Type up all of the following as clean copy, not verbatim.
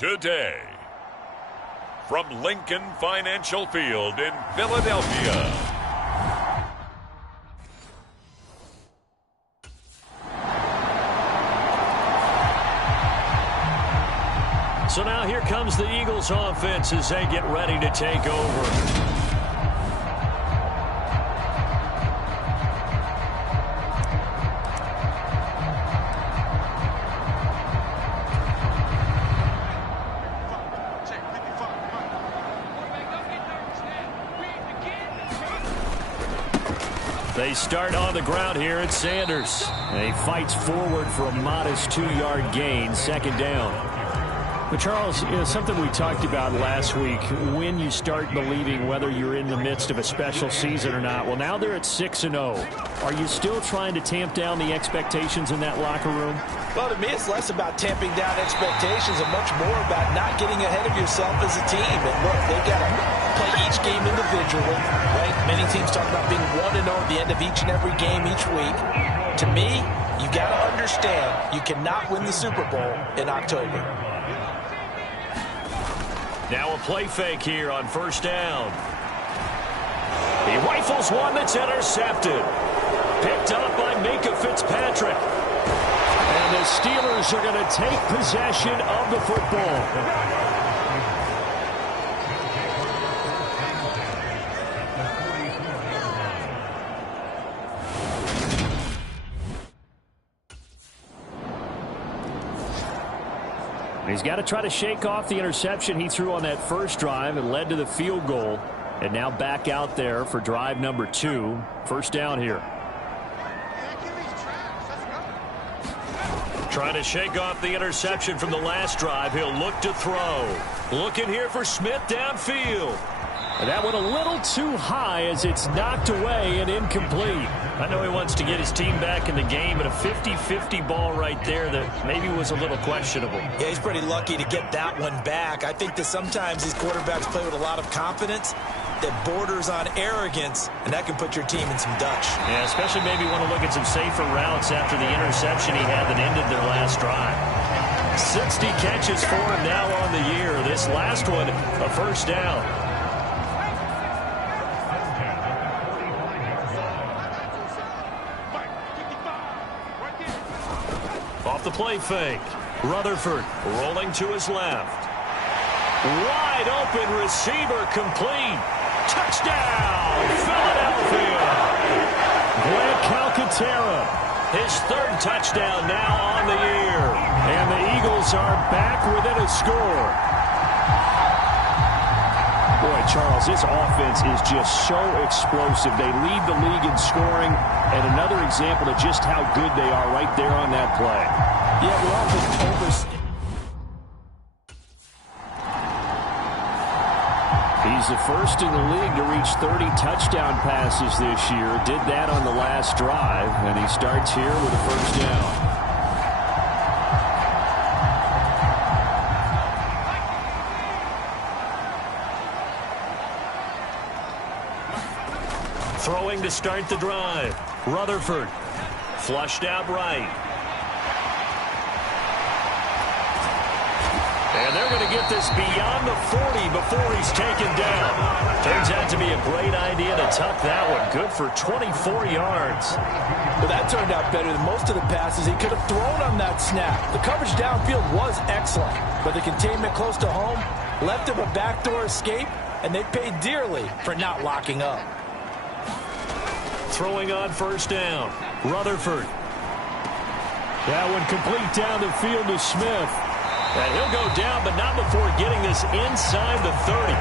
today. From Lincoln Financial Field in Philadelphia. So now here comes the Eagles offense as they get ready to take over. They start on the ground here at Sanders. And he fights forward for a modest 2-yard gain, second down. But Charles, something we talked about last week, when you start believing whether you're in the midst of a special season or not. Well, now they're at 6-0. Are you still trying to tamp down the expectations in that locker room? Well, to me, it's less about tamping down expectations and much more about not getting ahead of yourself as a team. And look, they've got to play each game individually, right? Many teams talk about being 1-0 at the end of each and every game each week. To me, you got to understand you cannot win the Super Bowl in October. Now a play fake here on first down. He rifles one that's intercepted. Picked up by Minka Fitzpatrick. And the Steelers are going to take possession of the football. He's got to try to shake off the interception he threw on that first drive and led to the field goal. And now back out there for drive number 2. First down here. Trying to shake off the interception from the last drive. He'll look to throw. Looking here for Smith downfield. And that went a little too high as it's knocked away and incomplete. I know he wants to get his team back in the game, but a 50-50 ball right there that maybe was a little questionable. Yeah, he's pretty lucky to get that one back. I think that sometimes these quarterbacks play with a lot of confidence that borders on arrogance, and that can put your team in some Dutch. Yeah, especially maybe want to look at some safer routes after the interception he had that ended their last drive. 60 catches for him now on the year. This last one, a first down. Off the play fake. Rutherford rolling to his left. Wide open receiver complete. Touchdown, Philadelphia. Grant Calcaterra, His third touchdown now on the year. and the Eagles are back within a score. Boy, Charles, this offense is just so explosive. They lead the league in scoring, and another example of just how good they are right there on that play. Yeah, we're all just over. He's the first in the league to reach 30 touchdown passes this year. Did that on the last drive, and he starts here with a first down. Throwing to start the drive. Rutherford flushed out right. And they're going to get this beyond the 40 before he's taken down. Turns out to be a great idea to tuck that one. Good for 24 yards. Well, that turned out better than most of the passes he could have thrown on that snap. The coverage downfield was excellent, but the containment close to home left him a backdoor escape, and they paid dearly for not locking up. Throwing on first down. Rutherford. That one complete down the field to Smith. And he'll go down, but not before getting this inside the 30.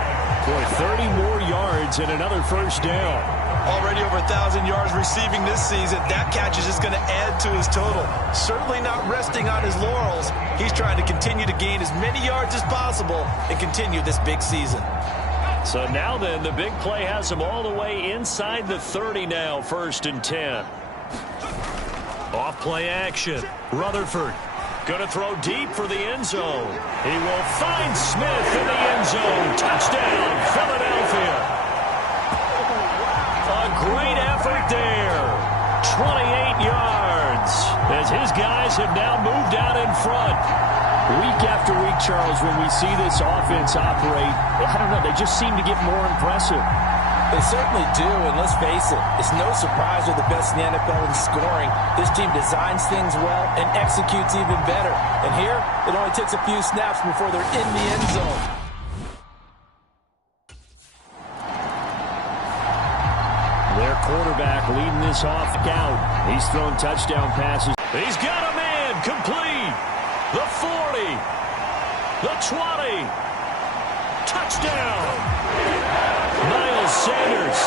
Boy, 30 more yards and another first down. Already over 1,000 yards receiving this season. That catch is just going to add to his total. Certainly not resting on his laurels. He's trying to continue to gain as many yards as possible and continue this big season. So now then, the big play has him all the way inside the 30 now, 1st and 10. Off play action. Rutherford going to throw deep for the end zone. He will find Smith in the end zone. Touchdown, Philadelphia. A great effort there. 28 yards as his guys have now moved out in front. Week after week, Charles, when we see this offense operate, I don't know, they just seem to get more impressive. They certainly do, and let's face it, it's no surprise they're the best in the NFL in scoring. This team designs things well and executes even better. And here, it only takes a few snaps before they're in the end zone. Their quarterback leading this off out. He's thrown touchdown passes. He's got a man complete. The 40. The 20. Touchdown. Miles Sanders.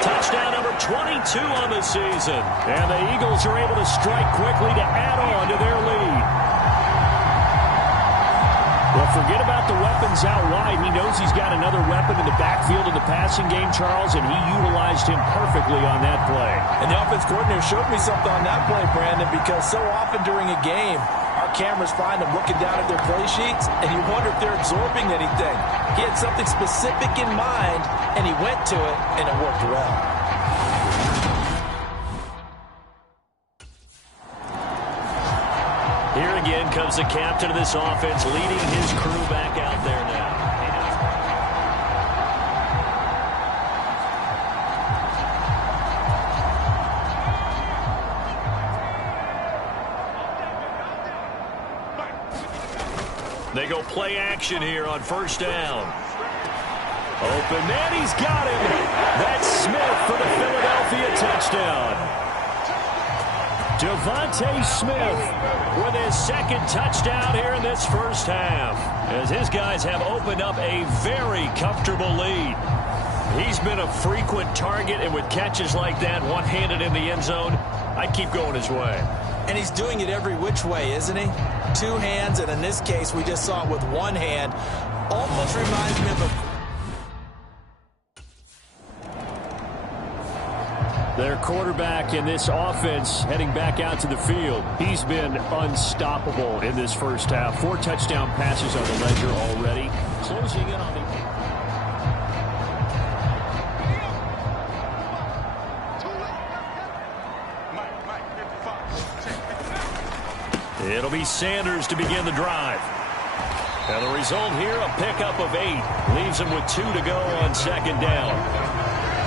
Touchdown number 22 on the season. And the Eagles are able to strike quickly to add on to their lead. Well, forget about the weapons out wide. He knows he's got another weapon in the backfield of the passing game, Charles, and he utilized him perfectly on that play. And the offense coordinator showed me something on that play, Brandon, because so often during a game, our cameras find them looking down at their play sheets, and you wonder if they're absorbing anything. He had something specific in mind, and he went to it, and it worked well. Here again comes the captain of this offense, leading his crew back out there now. They go play action here on first down. Open man, he's got him. That's Smith for the Philadelphia touchdown. Devontae Smith with his second touchdown here in this first half, as his guys have opened up a very comfortable lead. He's been a frequent target, and with catches like that, one-handed in the end zone, I'd keep going his way. And he's doing it every which way, isn't he? Two hands, and in this case, we just saw it with one hand. Almost reminds me of a... Their quarterback in this offense heading back out to the field. He's been unstoppable in this first half. 4 touchdown passes on the ledger already. Closing in on the... It'll be Sanders to begin the drive. And the result here, a pickup of 8. Leaves him with 2 to go on second down.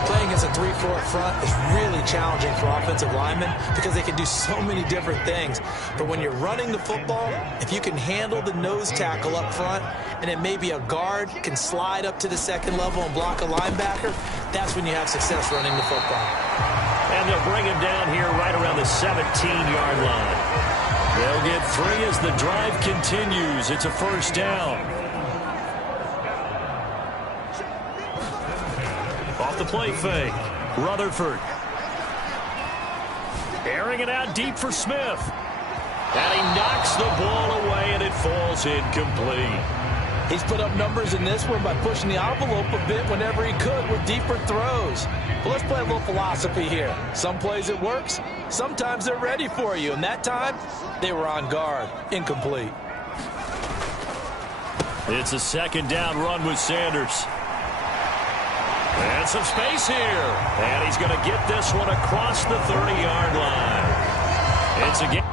Playing as a 3-4 front is really challenging for offensive linemen because they can do so many different things. But when you're running the football, if you can handle the nose tackle up front, and then maybe a guard can slide up to the second level and block a linebacker, that's when you have success running the football. And they'll bring him down here right around the 17-yard line. They'll get 3 as the drive continues. It's a first down. Off the play fake, Rutherford. Airing it out deep for Smith. And he knocks the ball away, and it falls incomplete. He's put up numbers in this one by pushing the envelope a bit whenever he could with deeper throws. But let's play a little philosophy here. Some plays it works, sometimes they're ready for you. And that time, they were on guard. Incomplete. It's a second down run with Sanders. And some space here. And he's going to get this one across the 30-yard line. It's a game.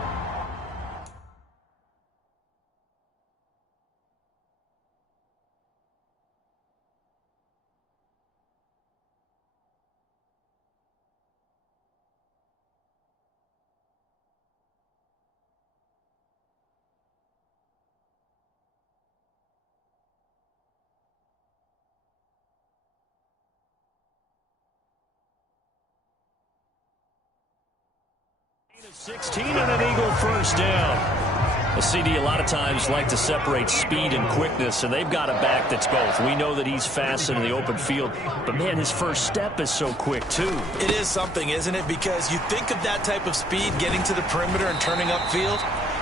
A 16 and an Eagle first down. A CD a lot of times like to separate speed and quickness, and they've got a back that's both. We know that he's fast in the open field, but man, his first step is so quick too. It is something, isn't it? Because you think of that type of speed getting to the perimeter and turning upfield,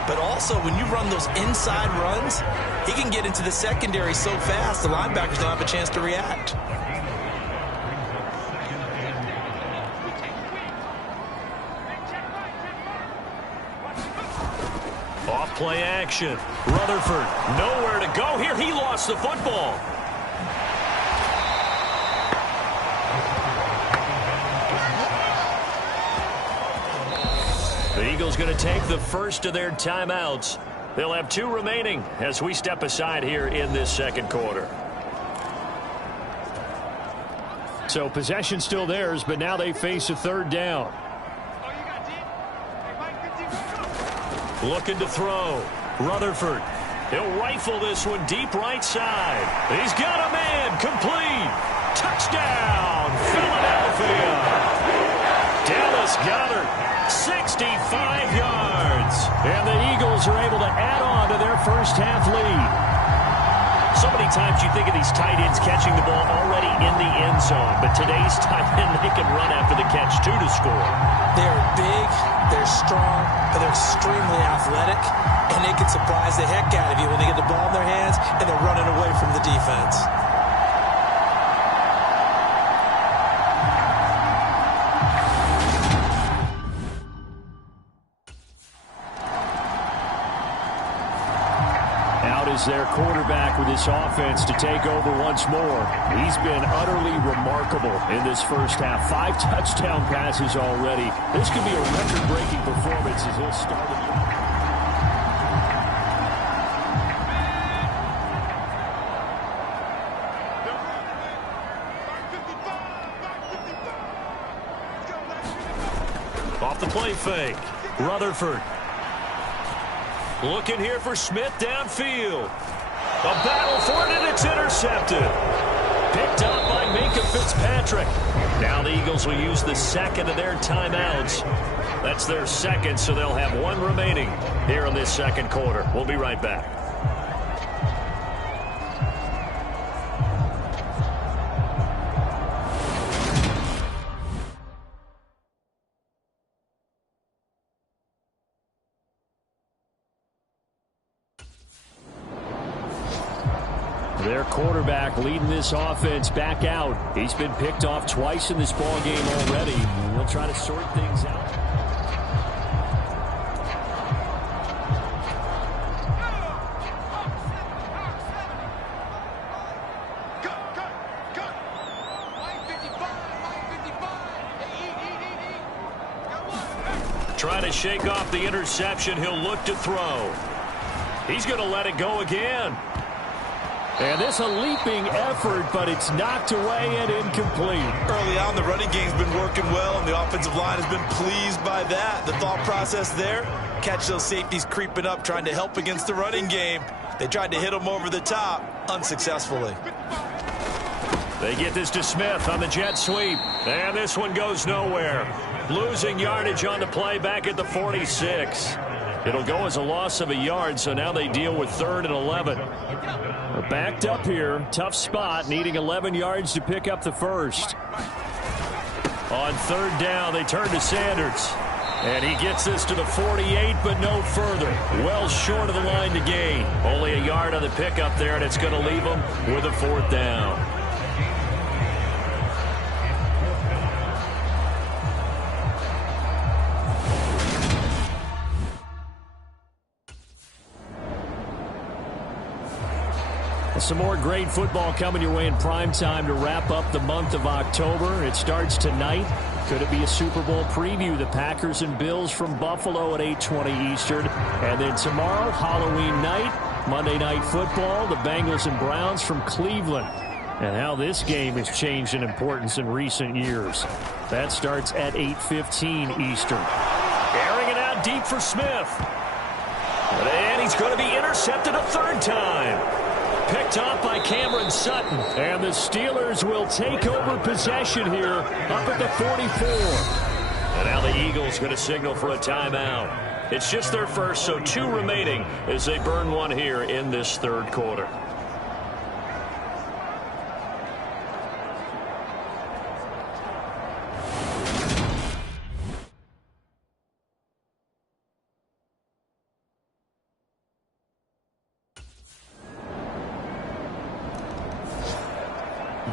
but also when you run those inside runs, he can get into the secondary so fast the linebackers don't have a chance to react. Off play action. Rutherford nowhere to go here. He lost the football. The Eagles going to take the first of their timeouts. They'll have 2 remaining as we step aside here in this second quarter. So possession still theirs, but now they face a third down. Looking to throw. Rutherford. He'll rifle this one deep right side. He's got a man. Complete. Touchdown, Philadelphia. Dallas Goedert, 65 yards. And the Eagles are able to add on to their first half lead. So many times you think of these tight ends catching the ball already in the end zone. But today's tight end, they can run after the catch, too, to score. They're big, they're strong, but they're extremely athletic. And they can surprise the heck out of you when they get the ball in their hands and they're running away from the defense. Is their quarterback with this offense to take over once more. He's been utterly remarkable in this first half. 5 touchdown passes already. This could be a record-breaking performance as he'll start it. Off the play fake. Rutherford. Looking here for Smith downfield. A battle for it, and it's intercepted. Picked up by Minka Fitzpatrick. Now the Eagles will use the second of their timeouts. That's their second, so they'll have 1 remaining here in this second quarter. We'll be right back. Their quarterback leading this offense back out. He's been picked off twice in this ball game already. We'll try to sort things out. Trying to shake off the interception. He'll look to throw. He's going to let it go again. And this a leaping effort, but it's knocked away and incomplete. Early on, the running game's been working well, and the offensive line has been pleased by that. The thought process there, catch those safeties creeping up, trying to help against the running game. They tried to hit them over the top, unsuccessfully. They get this to Smith on the jet sweep, and this one goes nowhere. Losing yardage on the play back at the 46. It'll go as a loss of a yard, so now they deal with 3rd and 11. We're backed up here. Tough spot, needing 11 yards to pick up the first. On 3rd down, they turn to Sanders. And he gets this to the 48, but no further. Well short of the line to gain. Only a yard on the pickup there, and it's going to leave him with a 4th down. Some more great football coming your way in prime time to wrap up the month of October. It starts tonight. Could it be a Super Bowl preview? The Packers and Bills from Buffalo at 8:20 Eastern. And then tomorrow, Halloween night, Monday Night Football, the Bengals and Browns from Cleveland. And how this game has changed in importance in recent years. That starts at 8:15 Eastern. Airing it out deep for Smith. And he's going to be intercepted a 3rd time. Picked off by Cameron Sutton. And the Steelers will take over possession here up at the 44. And now the Eagles going to signal for a timeout. It's just their first, so 2 remaining as they burn one here in this 3rd quarter.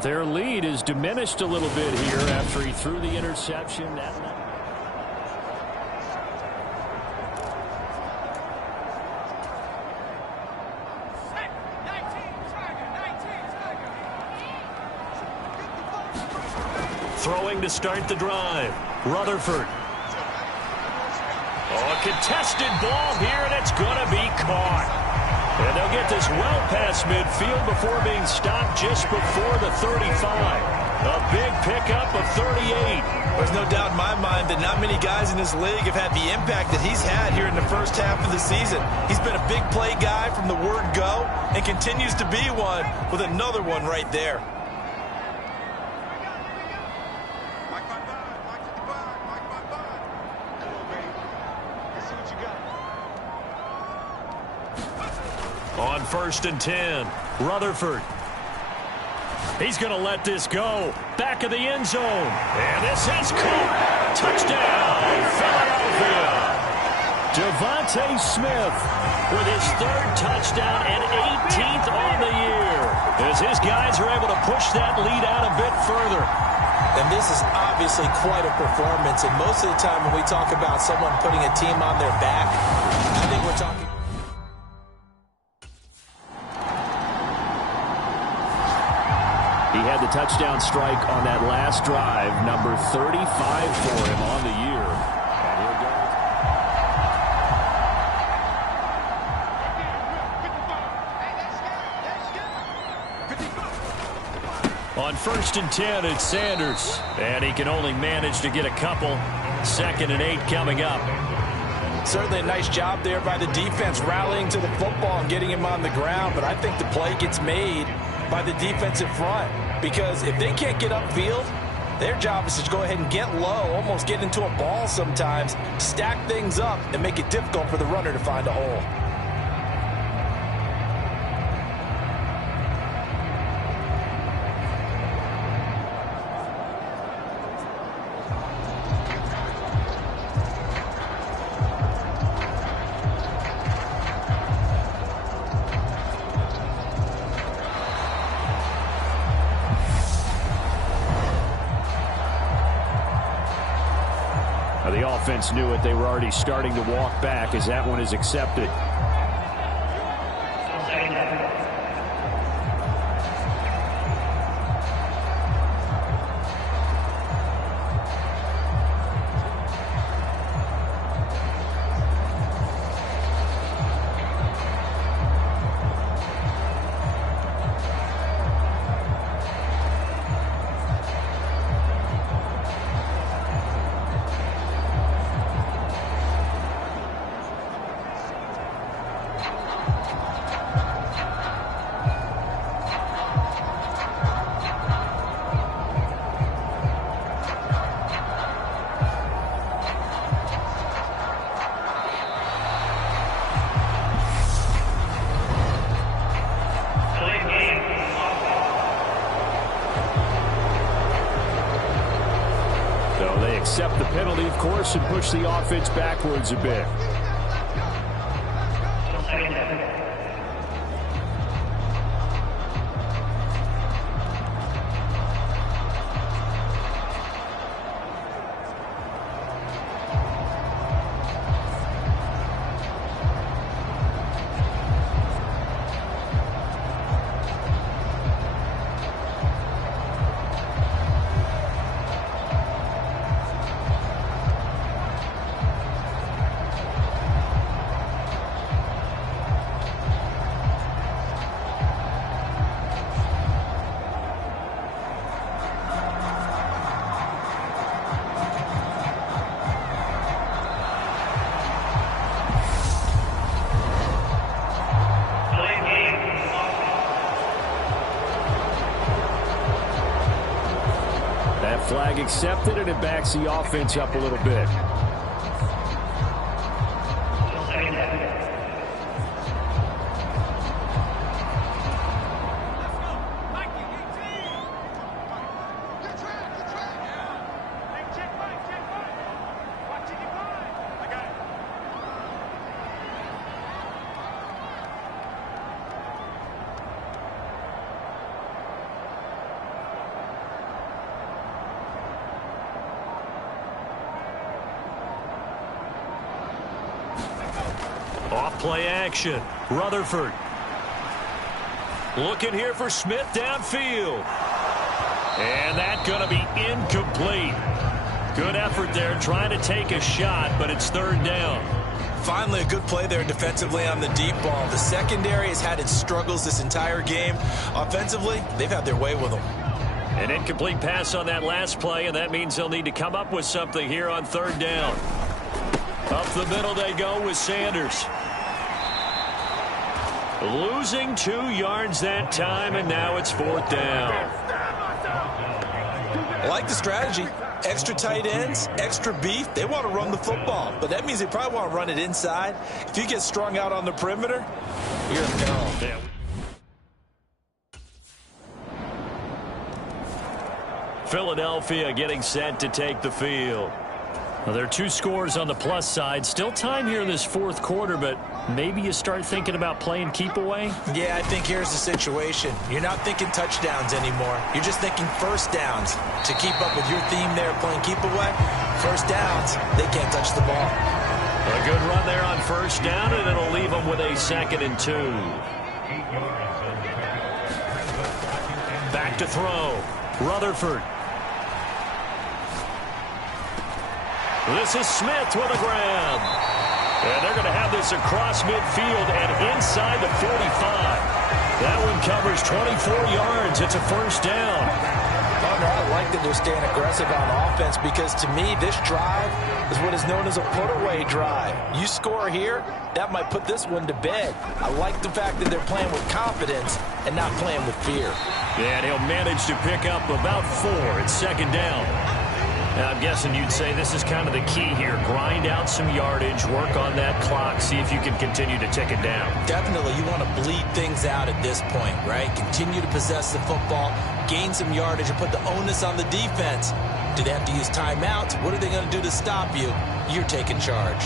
Their lead is diminished a little bit here after he threw the interception. Throwing to start the drive. Rutherford. Oh, a contested ball here, and it's going to be caught. And they'll get this well past midfield before being stopped just before the 35. A big pickup of 38. There's no doubt in my mind that not many guys in this league have had the impact that he's had here in the first half of the season. He's been a big play guy from the word go and continues to be one with another one right there. On 1st and 10, Rutherford. He's going to let this go. Back of the end zone. And this is caught. Touchdown, Philadelphia. Devontae Smith with his 3rd touchdown and 18th on the year, as his guys are able to push that lead out a bit further. And this is obviously quite a performance. And most of the time when we talk about someone putting a team on their back, I think we're talking... He had the touchdown strike on that last drive, number 35 for him on the year. And he'll go. On 1st and 10, it's Sanders. And he can only manage to get a couple. 2nd and 8 coming up. Certainly a nice job there by the defense, rallying to the football and getting him on the ground. But I think the play gets made by the defensive front, because if they can't get upfield, their job is to go ahead and get low, almost get into a ball sometimes, stack things up, and make it difficult for the runner to find a hole. The offense knew it. They were already starting to walk back as that one is accepted. Accept the penalty, of course, and push the offense backwards a bit. Flag accepted, and it backs the offense up a little bit. Off play action. Rutherford. Looking here for Smith downfield. And that's going to be incomplete. Good effort there, trying to take a shot, but it's third down. Finally, a good play there defensively on the deep ball. The secondary has had its struggles this entire game. Offensively, they've had their way with them. An incomplete pass on that last play, and that means they'll need to come up with something here on third down. Up the middle they go with Sanders. Losing 2 yards that time, and now it's fourth down. I like the strategy. Extra tight ends, extra beef. They want to run the football, but that means they probably want to run it inside. If you get strung out on the perimeter, you're in hell. Yeah. Philadelphia getting set to take the field. Well, there are 2 scores on the plus side. Still time here in this fourth quarter, but maybe you start thinking about playing keep away? Yeah, I think here's the situation. You're not thinking touchdowns anymore. You're just thinking first downs. To keep up with your theme there, playing keep away, first downs, they can't touch the ball. A good run there on first down, and it'll leave them with a 2nd and 2. Back to throw. Rutherford. This is Smith with a grab. And they're going to have this across midfield and inside the 45. That one covers 24 yards. It's a first down. Partner, I like that they're staying aggressive on offense because, to me, this drive is what is known as a put-away drive. You score here, that might put this one to bed. I like the fact that they're playing with confidence and not playing with fear. Yeah, and he'll manage to pick up about 4 at second down. Now, I'm guessing you'd say this is kind of the key here. Grind out some yardage, work on that clock, see if you can continue to tick it down. Definitely, you want to bleed things out at this point, right? Continue to possess the football, gain some yardage, and put the onus on the defense. Do they have to use timeouts? What are they going to do to stop you? You're taking charge.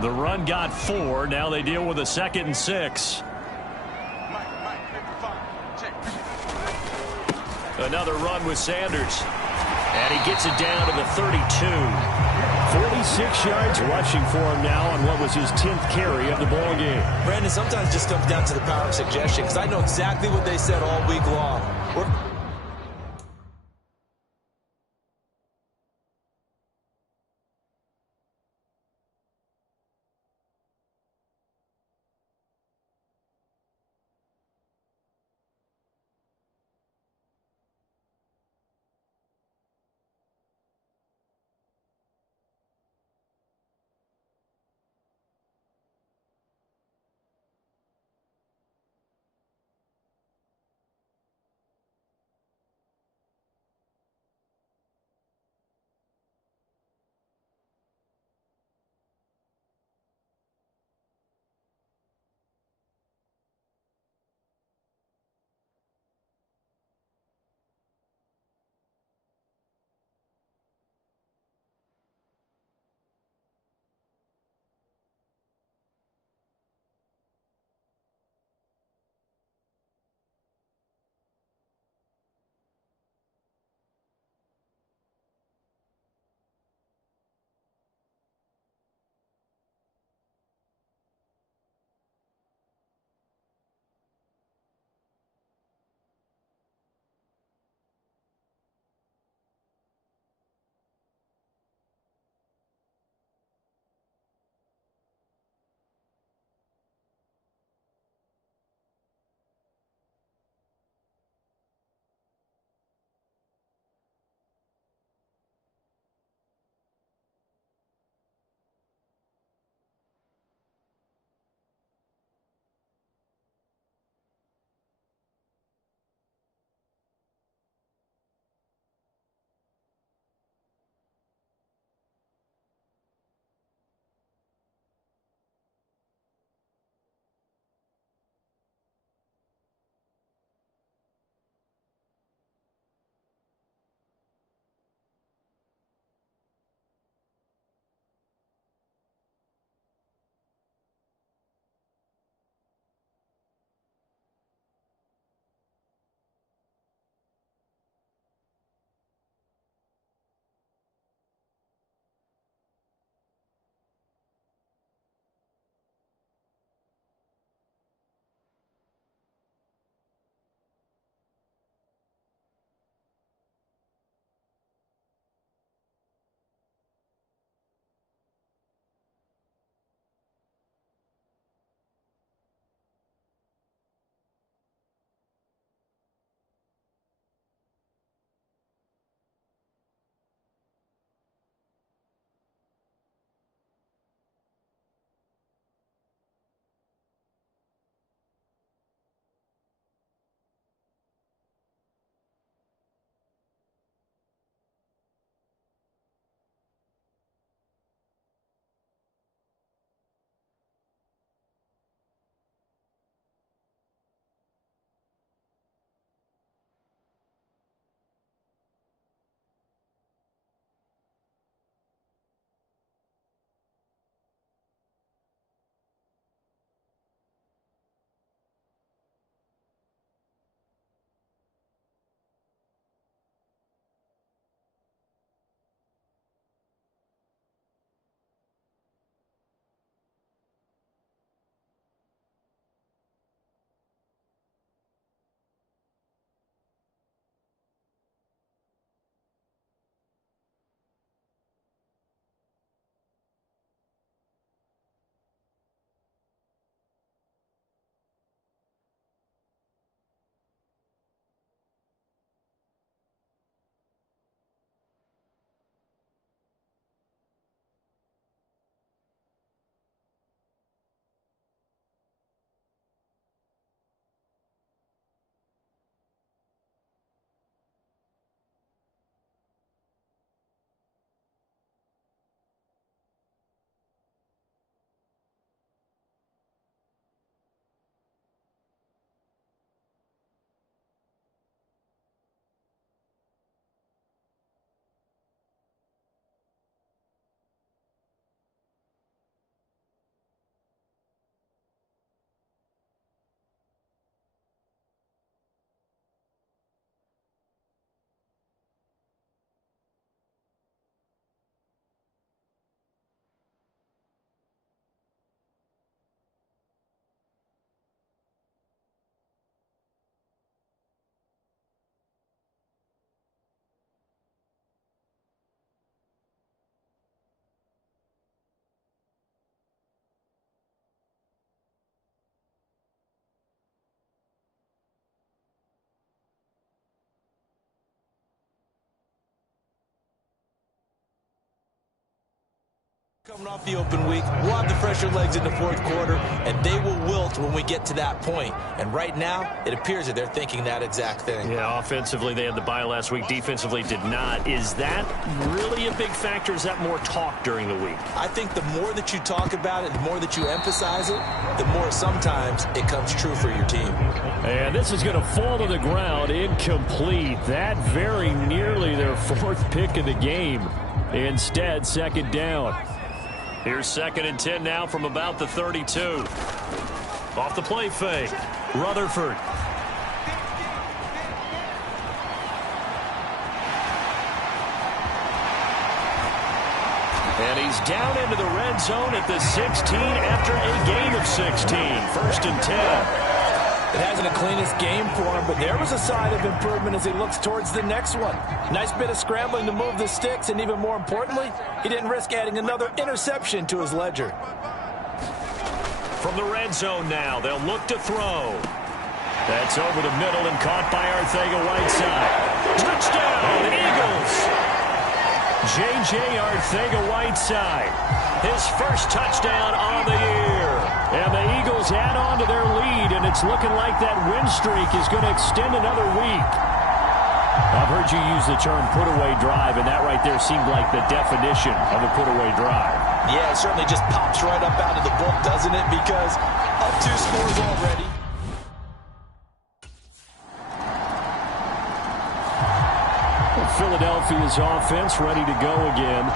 The run got 4. Now they deal with a 2nd and 6. Another run with Sanders. And he gets it down to the 32. 46 yards rushing for him now on what was his 10th carry of the ball game. Brandon, sometimes it just comes down to the power of suggestion, because I know exactly what they said all week long. Coming off the open week, we'll have the fresher legs in the fourth quarter, and they will wilt when we get to that point. And right now, it appears that they're thinking that exact thing. Yeah, offensively, they had the bye last week. Defensively, did not. Is that really a big factor? Is that more talk during the week? I think the more that you talk about it, the more that you emphasize it, the more sometimes it comes true for your team. And this is going to fall to the ground, incomplete. That very nearly their fourth pick of the game. Instead, second down. Here's 2nd and 10 now from about the 32. Off the play fake. Rutherford. And he's down into the red zone at the 16 after a gain of 16. 1st and 10. It hasn't the cleanest game for him, but there was a sign of improvement as he looks towards the next one. Nice bit of scrambling to move the sticks, and even more importantly, he didn't risk adding another interception to his ledger. From the red zone now, they'll look to throw. That's over the middle and caught by Arcega-Whiteside. Touchdown, Eagles! J.J. Arcega-Whiteside, his first touchdown on the year. And the Eagles add on to their lead, and it's looking like that win streak is going to extend another week. I've heard you use the term put-away drive, and that right there seemed like the definition of a put-away drive. Yeah, it certainly just pops right up out of the book, doesn't it? Because up 2 scores already. Philadelphia's offense ready to go again.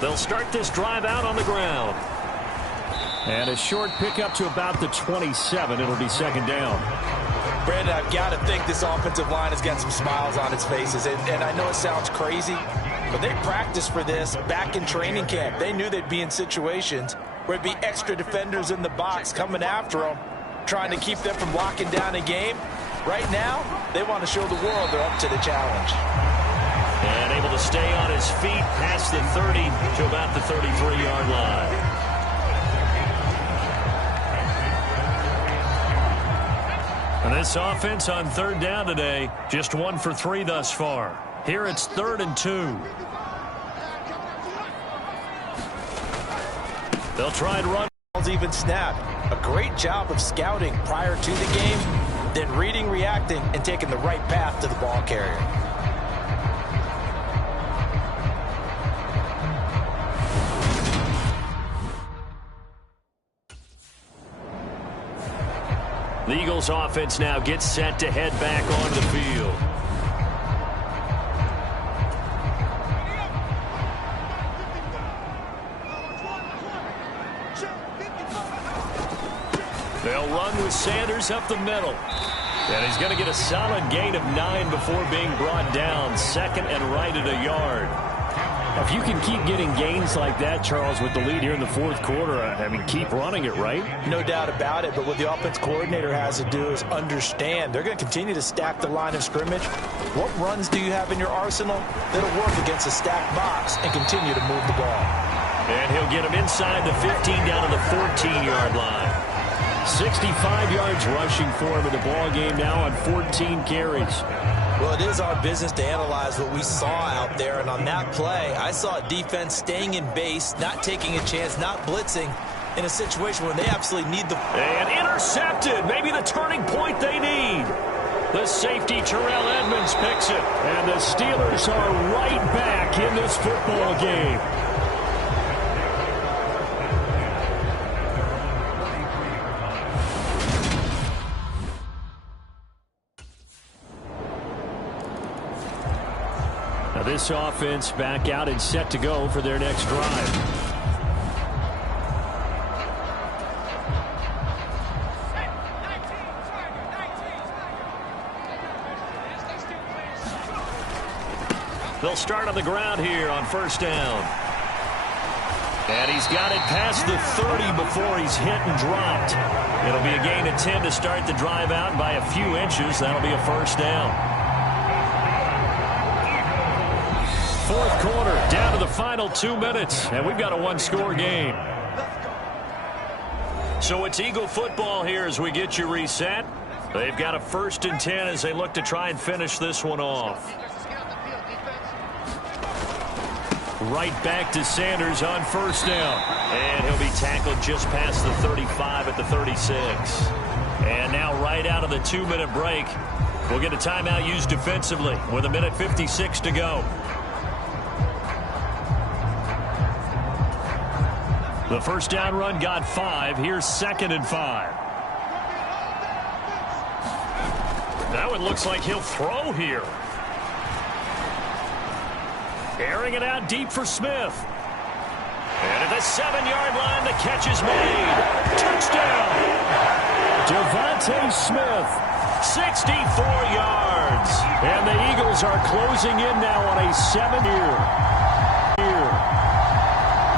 They'll start this drive out on the ground. And a short pickup to about the 27. It'll be second down. Brandon, I've got to think this offensive line has got some smiles on its faces. And I know it sounds crazy, but they practiced for this back in training camp. They knew they'd be in situations where it'd be extra defenders in the box coming after them, trying to keep them from locking down a game. Right now, they want to show the world they're up to the challenge. And able to stay on his feet past the 30 to about the 33-yard line. And this offense on 3rd down today, just 1 for 3 thus far. Here it's 3rd and 2. They'll try and run. Even snap. A great job of scouting prior to the game, then reading, reacting, and taking the right path to the ball carrier. The Eagles offense now gets set to head back onto the field. They'll run with Sanders up the middle. And he's going to get a solid gain of 9 before being brought down. 2nd and right at a yard. If you can keep getting gains like that, Charles, with the lead here in the 4th quarter, I mean, keep running it, right? No doubt about it, but what the offense coordinator has to do is understand they're going to continue to stack the line of scrimmage. What runs do you have in your arsenal that'll work against a stacked box and continue to move the ball? And he'll get him inside the 15 down to the 14-yard line. 65 yards rushing for him in the ball game now on 14 carries. Well, it is our business to analyze what we saw out there, and on that play, I saw a defense staying in base, not taking a chance, not blitzing in a situation where they absolutely need the... And intercepted, maybe the turning point they need. The safety, Terrell Edmonds, picks it. And the Steelers are right back in this football game. Now this offense back out and set to go for their next drive. They'll start on the ground here on 1st down. And he's got it past the 30 before he's hit and dropped. It'll be a gain of 10 to start the drive out by a few inches. That'll be a 1st down. 4th quarter, down to the final 2 minutes, and we've got a 1-score game. So it's Eagle football here as we get you reset. They've got a 1st and 10 as they look to try and finish this one off. Right back to Sanders on 1st down. And he'll be tackled just past the 35 at the 36. And now right out of the 2-minute break, we'll get a timeout used defensively with 1:56 to go. The 1st down run got 5. Here's 2nd and 5. Now it looks like he'll throw here. Airing it out deep for Smith. And at the 7-yard line, the catch is made. Touchdown! Devontae Smith, 64 yards. And the Eagles are closing in now on a 7-year.